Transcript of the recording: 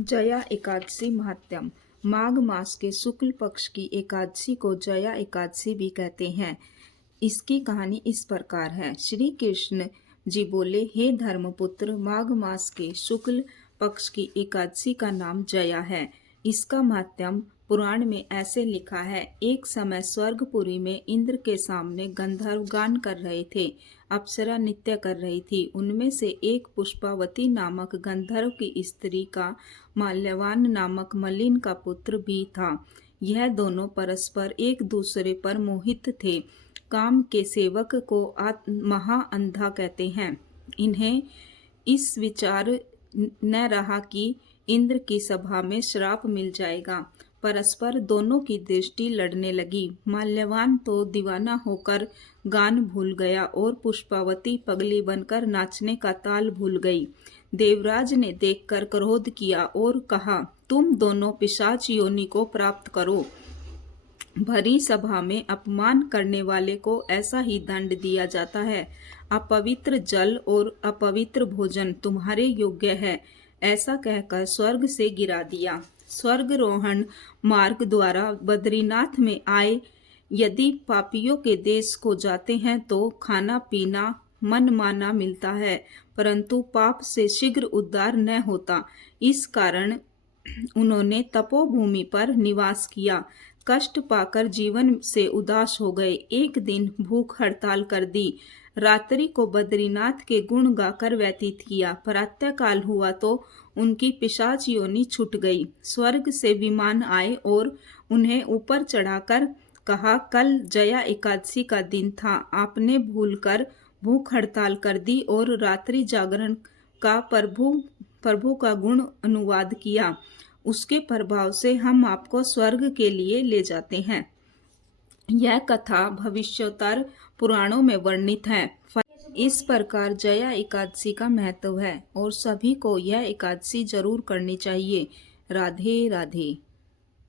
जया एकादशी महात्म्य। माघ मास के शुक्ल पक्ष की एकादशी को जया एकादशी भी कहते हैं। इसकी कहानी इस प्रकार है। श्री कृष्ण जी बोले, हे धर्मपुत्र, माघ मास के शुक्ल पक्ष की एकादशी का नाम जया है। इसका महात्म्य पुराण में ऐसे लिखा है। एक समय स्वर्गपुरी में इंद्र के सामने गंधर्व गान कर रहे थे। अप्सरा नृत्य कर रही थी। उनमें से एक पुष्पावती नामक गंधर्व की स्त्री का माल्यवान नामक मलिन का पुत्र भी था। यह दोनों परस्पर एक दूसरे पर मोहित थे। काम के सेवक को महाअंधा कहते हैं। इन्हें इस विचार न रहा कि इंद्र की सभा में श्राप मिल जाएगा। परस्पर दोनों की दृष्टि लड़ने लगी। माल्यवान तो दीवाना होकर गान भूल गया और पुष्पावती पगली बनकर नाचने का ताल भूल गई। देवराज ने देखकर क्रोध किया और कहा, तुम दोनों पिशाच योनि को प्राप्त करो। भरी सभा में अपमान करने वाले को ऐसा ही दंड दिया जाता है। अपवित्र जल और अपवित्र भोजन तुम्हारे योग्य है, ऐसा कहकर स्वर्ग से गिरा दिया। स्वर्गरोहण मार्ग द्वारा बद्रीनाथ में आए यदि पापियों के देश को जाते हैं तो खाना पीना मनमाना मिलता है, परंतु पाप से शीघ्र उद्धार न होता। इस कारण उन्होंने तपोभूमि पर निवास किया। कष्ट पाकर जीवन से उदास हो गए। एक दिन भूख हड़ताल कर दी। रात्रि को बद्रीनाथ के गुण गाकर व्यतीत किया। प्रातःकाल हुआ तो उनकी पिशाच योनि छूट गई। स्वर्ग से विमान आए और उन्हें ऊपर चढ़ाकर कहा, कल जया एकादशी का दिन था। आपने भूलकर भूख हड़ताल कर दी और रात्रि जागरण का प्रभु का गुण अनुवाद किया। उसके प्रभाव से हम आपको स्वर्ग के लिए ले जाते हैं। यह कथा भविष्योत्तर पुराणों में वर्णित है। इस प्रकार जया एकादशी का महत्व है और सभी को यह एकादशी जरूर करनी चाहिए। राधे राधे।